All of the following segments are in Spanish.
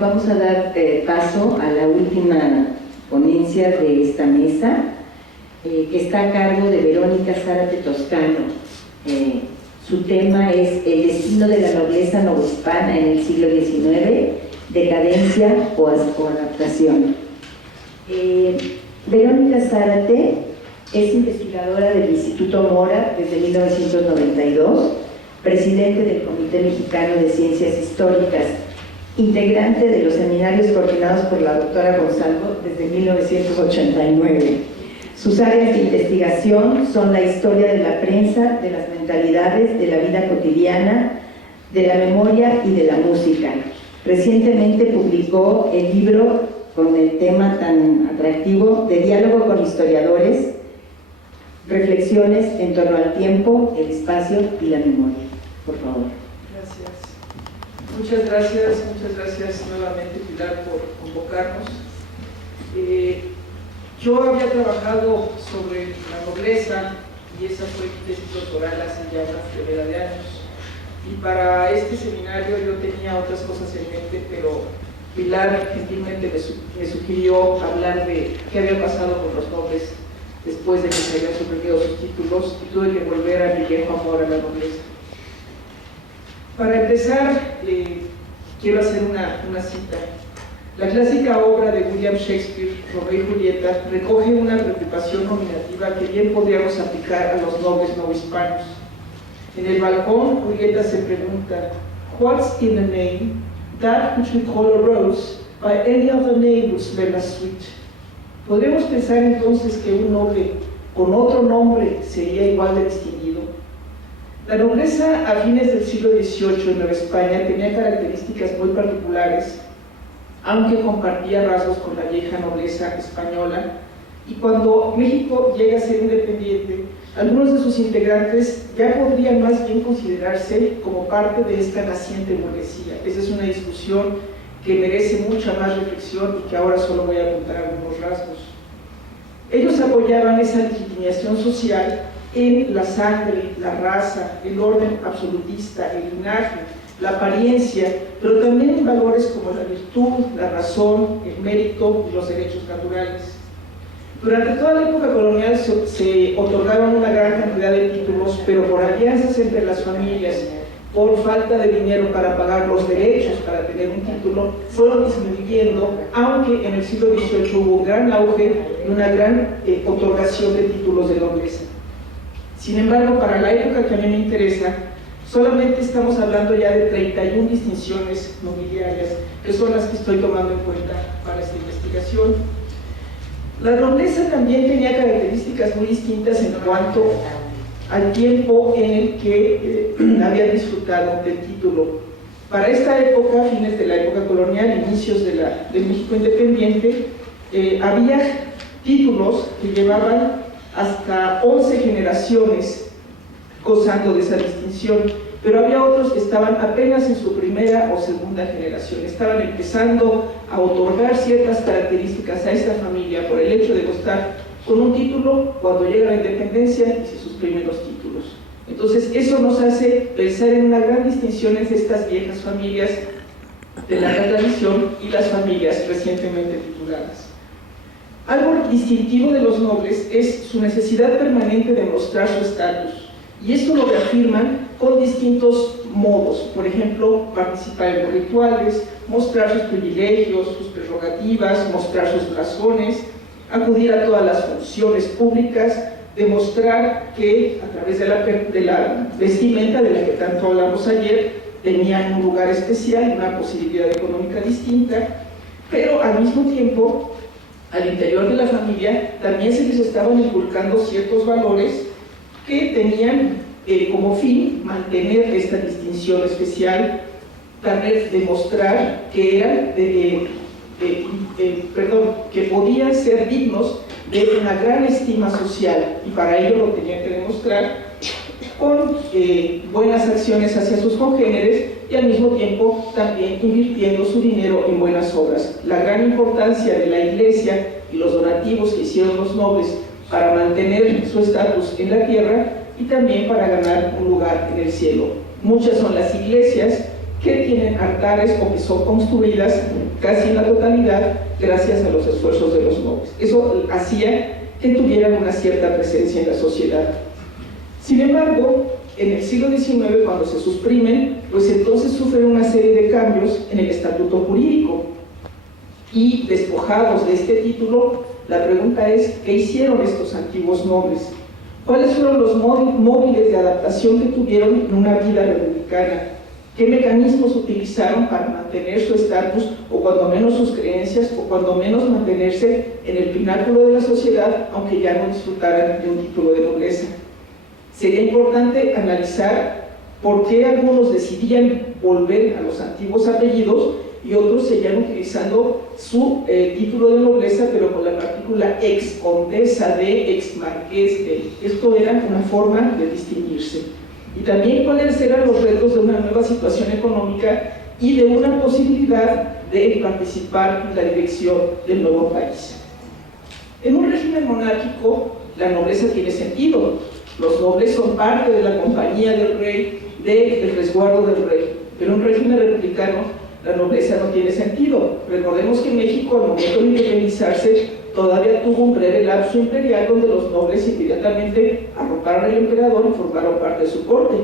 Vamos a dar paso a la última ponencia de esta mesa, que está a cargo de Verónica Zárate Toscano. Su tema es el destino de la nobleza novohispana en el siglo XIX, decadencia o adaptación. Verónica Zárate es investigadora del Instituto Mora desde 1992, presidente del Comité Mexicano de Ciencias Históricas, integrante de los seminarios coordinados por la doctora Gonzalo desde 1989. Sus áreas de investigación son la historia de la prensa, de las mentalidades, de la vida cotidiana, de la memoria y de la música. Recientemente publicó el libro con el tema tan atractivo de diálogo con historiadores, reflexiones en torno al tiempo, el espacio y la memoria. Por favor. Muchas gracias nuevamente, Pilar, por convocarnos. Yo había trabajado sobre la nobleza y esa fue mi tesis doctoral hace ya una friolera de años. Y para este seminario yo tenía otras cosas en mente, pero Pilar gentilmente me sugirió hablar de qué había pasado con los nobles después de que se habían suprimido sus títulos y tuve que volver a mi viejo amor a la nobleza. Para empezar, quiero hacer una cita. La clásica obra de William Shakespeare, Romeo y Julieta, recoge una preocupación nominativa que bien podríamos aplicar a los nobles novohispanos. En el balcón, Julieta se pregunta, "What's in a name? That which we call a rose, by any other name would smell as sweet." ¿Podríamos pensar entonces que un noble con otro nombre sería igual de distinguido? La nobleza a fines del siglo XVIII en Nueva España tenía características muy particulares, aunque compartía rasgos con la vieja nobleza española, y cuando México llega a ser independiente, algunos de sus integrantes ya podrían más bien considerarse como parte de esta naciente burguesía. Esa es una discusión que merece mucha más reflexión y que ahora solo voy a apuntar algunos rasgos. Ellos apoyaban esa legitimación social en la sangre, la raza, el orden absolutista, el linaje, la apariencia, pero también en valores como la virtud, la razón, el mérito y los derechos naturales. Durante toda la época colonial se otorgaron una gran cantidad de títulos, pero por alianzas entre las familias, por falta de dinero para pagar los derechos para tener un título, fueron disminuyendo, aunque en el siglo XVIII hubo un gran auge y una gran otorgación de títulos de nobleza. Sin embargo, para la época que a mí me interesa, solamente estamos hablando ya de 31 distinciones nobiliarias, que son las que estoy tomando en cuenta para esta investigación. La nobleza también tenía características muy distintas en cuanto al tiempo en el que habían disfrutado del título. Para esta época, fines de la época colonial, inicios del México independiente, había títulos que llevaban hasta 11 generaciones gozando de esa distinción, pero había otros que estaban apenas en su primera o segunda generación, estaban empezando a otorgar ciertas características a esta familia por el hecho de gozar con un título cuando llega la independencia y sus primeros títulos. Entonces eso nos hace pensar en una gran distinción entre estas viejas familias de larga tradición y las familias recientemente tituladas. Algo distintivo de los nobles es su necesidad permanente de mostrar su estatus, y esto lo reafirman con distintos modos. Por ejemplo, participar en los rituales, mostrar sus privilegios, sus prerrogativas, mostrar sus blasones, acudir a todas las funciones públicas, demostrar que a través de la vestimenta de la que tanto hablamos ayer, tenían un lugar especial, una posibilidad económica distinta, pero al mismo tiempo, al interior de la familia también se les estaban inculcando ciertos valores que tenían como fin mantener esta distinción especial, tal vez demostrar que eran que podían ser dignos de una gran estima social, y para ello lo tenían que demostrar con buenas acciones hacia sus congéneres y al mismo tiempo también invirtiendo su dinero en buenas obras. La gran importancia de la iglesia y los donativos que hicieron los nobles para mantener su estatus en la tierra y también para ganar un lugar en el cielo. Muchas son las iglesias que tienen altares o que son construidas casi en la totalidad gracias a los esfuerzos de los nobles. Eso hacía que tuvieran una cierta presencia en la sociedad. Sin embargo, en el siglo XIX, cuando se suprimen, pues entonces sufren una serie de cambios en el estatuto jurídico. Y despojados de este título, la pregunta es, ¿qué hicieron estos antiguos nobles? ¿Cuáles fueron los móviles de adaptación que tuvieron en una vida republicana? ¿Qué mecanismos utilizaron para mantener su estatus, o cuando menos sus creencias, o cuando menos mantenerse en el pináculo de la sociedad, aunque ya no disfrutaran de un título de nobleza? Sería importante analizar por qué algunos decidían volver a los antiguos apellidos y otros seguían utilizando su título de nobleza, pero con la partícula ex condesa de, ex marqués de. Esto era una forma de distinguirse. Y también cuáles eran los retos de una nueva situación económica y de una posibilidad de participar en la dirección del nuevo país. En un régimen monárquico, la nobleza tiene sentido. Los nobles son parte de la compañía del rey, del resguardo del rey. Pero en un régimen republicano, la nobleza no tiene sentido. Recordemos que México, al momento de independizarse, todavía tuvo un breve lapso imperial donde los nobles inmediatamente arroparon al emperador y formaron parte de su corte.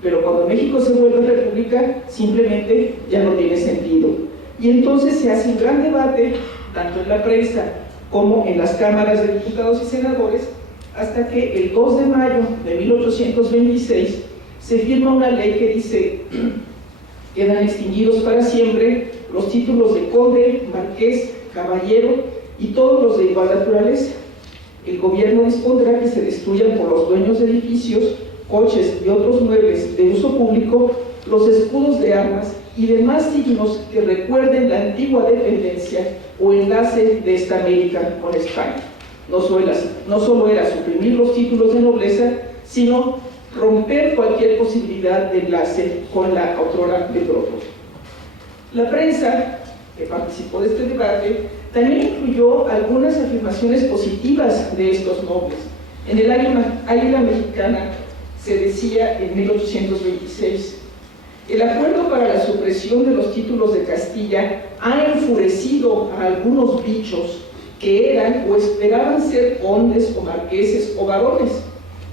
Pero cuando México se vuelve república, simplemente ya no tiene sentido. Y entonces se hace un gran debate, tanto en la prensa como en las cámaras de diputados y senadores, hasta que el 2 de mayo de 1826 se firma una ley que dice: quedan extinguidos para siempre los títulos de conde, marqués, caballero y todos los de igual naturaleza. El gobierno dispondrá que se destruyan por los dueños de edificios, coches y otros muebles de uso público los escudos de armas y demás signos que recuerden la antigua dependencia o enlace de esta América con España. No solo era suprimir los títulos de nobleza, sino romper cualquier posibilidad de enlace con la otrora metrópoli. La prensa que participó de este debate también incluyó algunas afirmaciones positivas de estos nobles. En el Águila Mexicana se decía en 1826: el acuerdo para la supresión de los títulos de Castilla ha enfurecido a algunos bichos que eran o esperaban ser condes o marqueses o barones,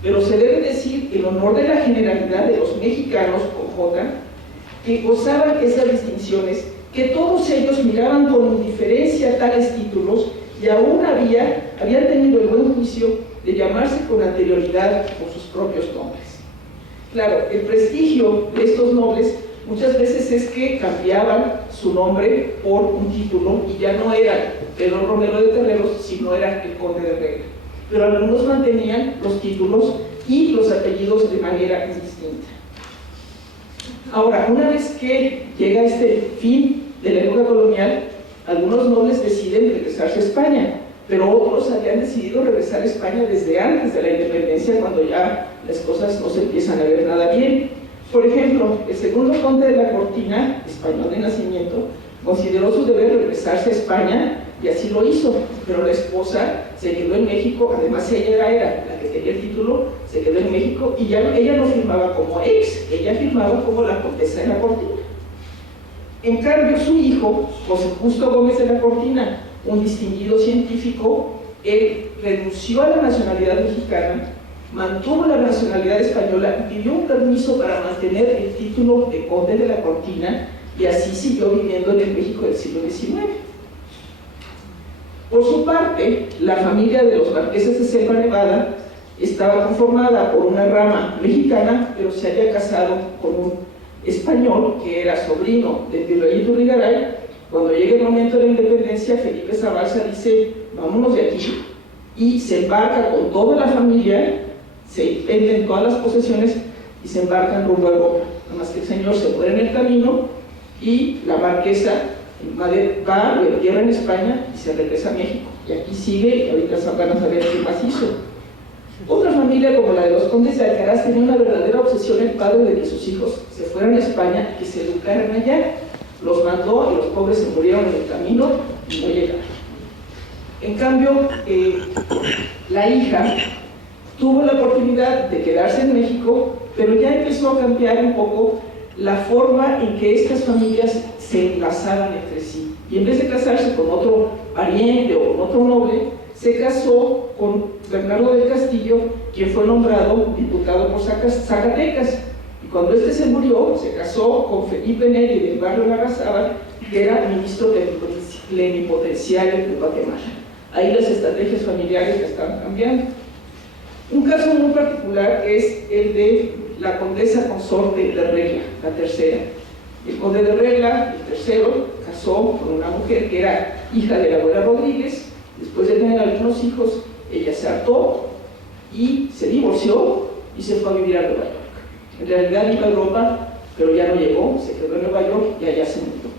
pero se debe decir en honor de la generalidad de los mexicanos, con J, que gozaban esas distinciones, que todos ellos miraban con indiferencia tales títulos y aún habían tenido el buen juicio de llamarse con anterioridad por sus propios nombres. Claro, el prestigio de estos nobles muchas veces es que cambiaban su nombre por un título y ya no era Pedro Romero de Terreros, sino era el conde de Herrera. Pero algunos mantenían los títulos y los apellidos de manera indistinta. Ahora, una vez que llega este fin de la época colonial, algunos nobles deciden regresarse a España, pero otros habían decidido regresar a España desde antes de la independencia, cuando ya las cosas no se empiezan a ver nada bien. Por ejemplo, el segundo conde de la Cortina, español de nacimiento, consideró su deber regresarse a España y así lo hizo, pero la esposa se quedó en México. Además ella era la que tenía el título, se quedó en México y ya ella no firmaba como ex, ella firmaba como la condesa de la Cortina. En cambio, su hijo, José Justo Gómez de la Cortina, un distinguido científico, él renunció a la nacionalidad mexicana, mantuvo la nacionalidad española y pidió un permiso para mantener el título de conde de la Cortina, y así siguió viviendo en el México del siglo XIX. Por su parte, la familia de los marqueses de Selva Nevada estaba conformada por una rama mexicana, pero se había casado con un español que era sobrino de Virrey Iturrigaray. Cuando llega el momento de la independencia, Felipe Zabalza dice: vámonos de aquí, y se embarca con toda la familia, se venden todas las posesiones y se embarcan rumbo a Europa. Nada más que el señor se muere en el camino y la marquesa va, lo entierra en España y se regresa a México. Y aquí sigue, y ahorita van a saber qué más hizo. Otra familia, como la de los condes de Alcaraz, tenía una verdadera obsesión el padre de que sus hijos se fueran a España y que se educaran allá. Los mandó y los pobres se murieron en el camino y no llegaron. En cambio, la hija tuvo la oportunidad de quedarse en México, pero ya empezó a cambiar un poco la forma en que estas familias se enlazaban entre sí. Y en vez de casarse con otro pariente o con otro noble, se casó con Bernardo del Castillo, quien fue nombrado diputado por Zacatecas. Y cuando este se murió, se casó con Felipe Neri del barrio Larrazábal, que era ministro plenipotenciario de Guatemala. Ahí las estrategias familiares estaban cambiando. Un caso muy particular es el de la condesa consorte de Regla, la tercera. El conde de Regla, el tercero, casó con una mujer que era hija de la abuela Rodríguez. Después de tener algunos hijos, ella se hartó y se divorció y se fue a vivir a Nueva York. En realidad iba a Europa, pero ya no llegó, se quedó en Nueva York y allá se murió.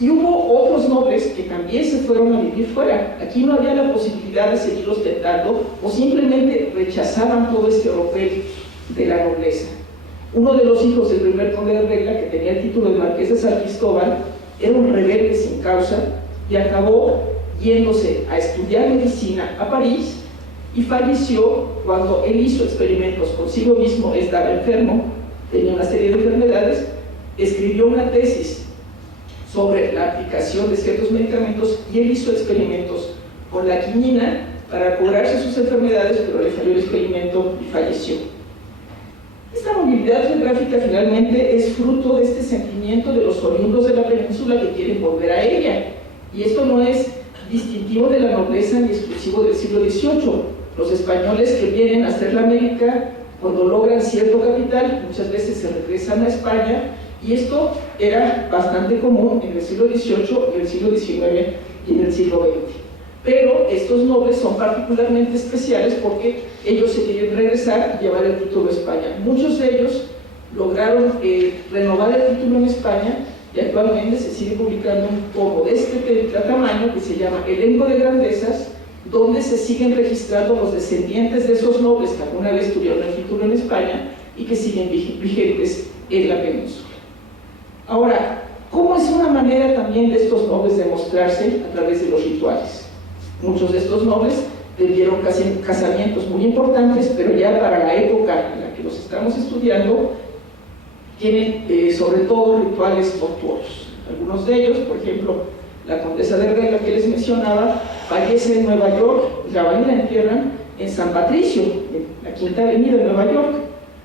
Y hubo otros nobles que también se fueron a vivir fuera. Aquí no había la posibilidad de seguirlos tentando o simplemente rechazaban todo este oropel de la nobleza. Uno de los hijos del primer conde de Regla, que tenía el título de marqués de San Cristóbal, era un rebelde sin causa y acabó yéndose a estudiar medicina a París y falleció cuando él hizo experimentos consigo mismo. Estaba enfermo, tenía una serie de enfermedades, escribió una tesis sobre la aplicación de ciertos medicamentos y él hizo experimentos con la quinina para curarse sus enfermedades, pero le falló el experimento y falleció. Esta movilidad geográfica finalmente es fruto de este sentimiento de los oriundos de la península que quieren volver a ella, y esto no es distintivo de la nobleza ni exclusivo del siglo XVIII. Los españoles que vienen a hacer la América, cuando logran cierto capital, muchas veces se regresan a España, y esto era bastante común en el siglo XVIII, en el siglo XIX y en el siglo XX. Pero estos nobles son particularmente especiales porque ellos se quieren regresar y llevar el título a España. Muchos de ellos lograron renovar el título en España y actualmente se sigue publicando un tomo de este tamaño que se llama Elenco de Grandezas, donde se siguen registrando los descendientes de esos nobles que alguna vez tuvieron el título en España y que siguen vigentes en la península. Ahora, ¿cómo es una manera también de estos nobles de mostrarse? A través de los rituales. Muchos de estos nobles tuvieron casamientos muy importantes, pero ya para la época en la que los estamos estudiando, tienen sobre todo rituales mortuorios. Algunos de ellos, por ejemplo, la condesa de Regla que les mencionaba, fallece en Nueva York, la van y la entierran en San Patricio, en la Quinta Avenida de Nueva York,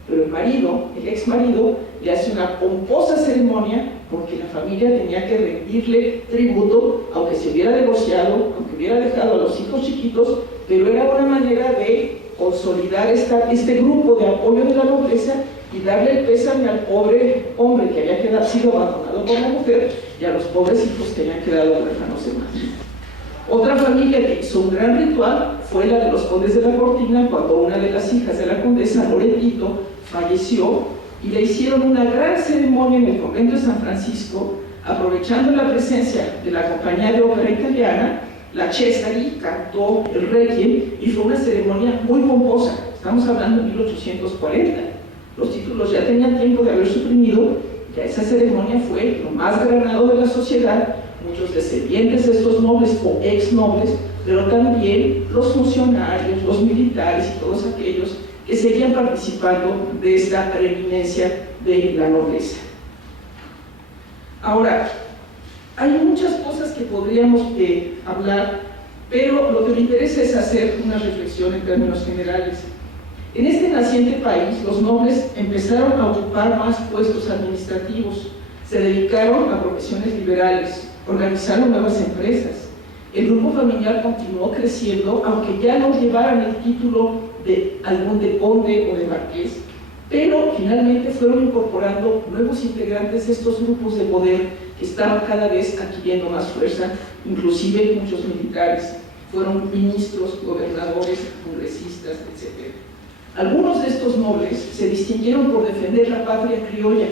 pero el marido, el ex marido, le hace una pomposa ceremonia porque la familia tenía que rendirle tributo, aunque se hubiera divorciado, aunque hubiera dejado a los hijos chiquitos, pero era una manera de consolidar este grupo de apoyo de la nobleza y darle el pésame al pobre hombre que había sido abandonado por la mujer y a los pobres hijos que habían quedado huérfanos de madre. Otra familia que hizo un gran ritual fue la de los condes de la Cortina, cuando una de las hijas de la condesa, Loretito, falleció y le hicieron una gran ceremonia en el convento de San Francisco, aprovechando la presencia de la compañía de ópera italiana. La Cesari cantó el Requiem y fue una ceremonia muy pomposa. Estamos hablando de 1840. Los títulos ya tenían tiempo de haber suprimido, ya esa ceremonia fue lo más granado de la sociedad, muchos descendientes de estos nobles o ex nobles, pero también los funcionarios, los militares y todos aquellos que seguían participando de esta preeminencia de la nobleza. Ahora, hay muchas cosas que podríamos hablar, pero lo que me interesa es hacer una reflexión en términos generales. En este naciente país, los nobles empezaron a ocupar más puestos administrativos, se dedicaron a profesiones liberales, organizaron nuevas empresas. El grupo familiar continuó creciendo, aunque ya no llevaran el título de algún de conde o de marqués, pero finalmente fueron incorporando nuevos integrantes de estos grupos de poder que estaban cada vez adquiriendo más fuerza, inclusive muchos militares, fueron ministros, gobernadores, congresistas, etc. Algunos de estos nobles se distinguieron por defender la patria criolla.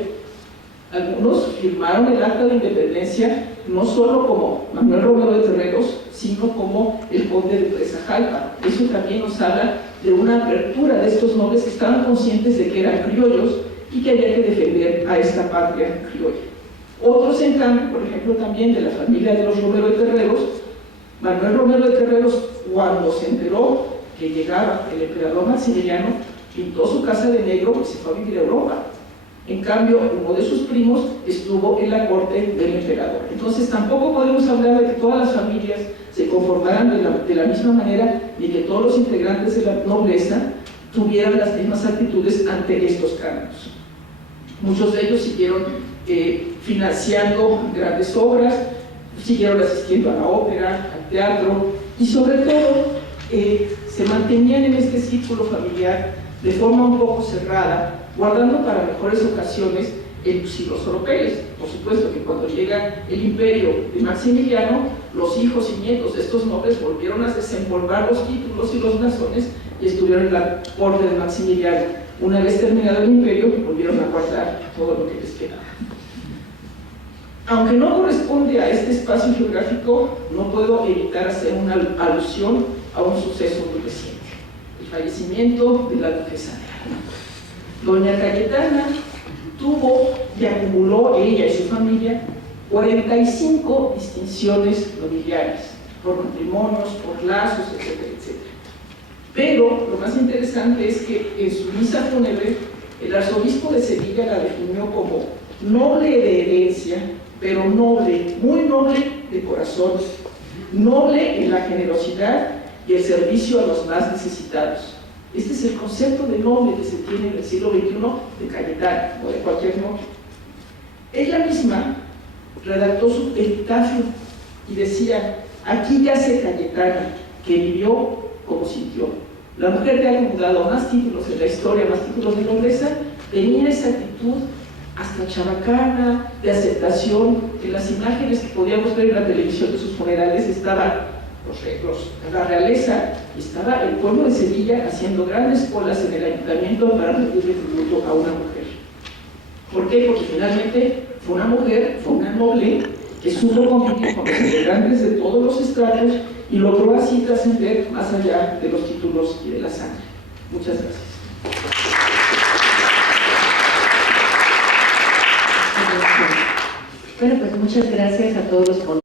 Algunos firmaron el Acta de Independencia no solo como Manuel Romero de Terreros, sino como el conde de Presa-Jalpa. Eso también nos habla de una apertura de estos nobles que estaban conscientes de que eran criollos y que había que defender a esta patria criolla. Otros, en cambio, por ejemplo, también de la familia de los Romero de Terreros, Manuel Romero de Terreros, cuando se enteró que llegaba el emperador Maximiliano, pintó su casa de negro y se fue a vivir a Europa. En cambio, uno de sus primos estuvo en la corte del emperador. Entonces, tampoco podemos hablar de que todas las familias se conformaran de la misma manera ni que todos los integrantes de la nobleza tuvieran las mismas actitudes ante estos cambios. Muchos de ellos siguieron financiando grandes obras, siguieron asistiendo a la ópera, al teatro y sobre todo se mantenían en este círculo familiar de forma un poco cerrada, guardando para mejores ocasiones los oropeles. Por supuesto que cuando llega el imperio de Maximiliano, los hijos y nietos de estos nobles volvieron a desempolvar los títulos y los blasones y estuvieron en la corte de Maximiliano. Una vez terminado el imperio, volvieron a guardar todo lo que les quedaba. Aunque no corresponde a este espacio geográfico, no puedo evitar hacer una alusión a un suceso muy reciente: el fallecimiento de la duquesa de Alba. Doña Cayetana tuvo y acumuló, ella y su familia, 45 distinciones nobiliarias, por matrimonios, por lazos, etcétera, etcétera. Pero lo más interesante es que en su misa fúnebre, el arzobispo de Sevilla la definió como noble de herencia, pero noble, muy noble de corazón, noble en la generosidad y el servicio a los más necesitados. Este es el concepto de noble que se tiene en el siglo XXI de Cayetana o de cualquier noble. Ella misma redactó su epitafio y decía: aquí yace Cayetana, que vivió como sintió. La mujer que ha acumulado más títulos en la historia, más títulos de nobleza, tenía esa actitud hasta chabacana, de aceptación. En las imágenes que podíamos ver en la televisión de sus funerales estaban la realeza, estaba el pueblo de Sevilla haciendo grandes colas en el ayuntamiento para rendirle tributo a una mujer. ¿Por qué? Porque finalmente fue una mujer, fue una noble que supo convivir con los integrantes de todos los estratos y logró así trascender más allá de los títulos y de la sangre. Muchas gracias. Bueno, pues muchas gracias a todos los ponentes.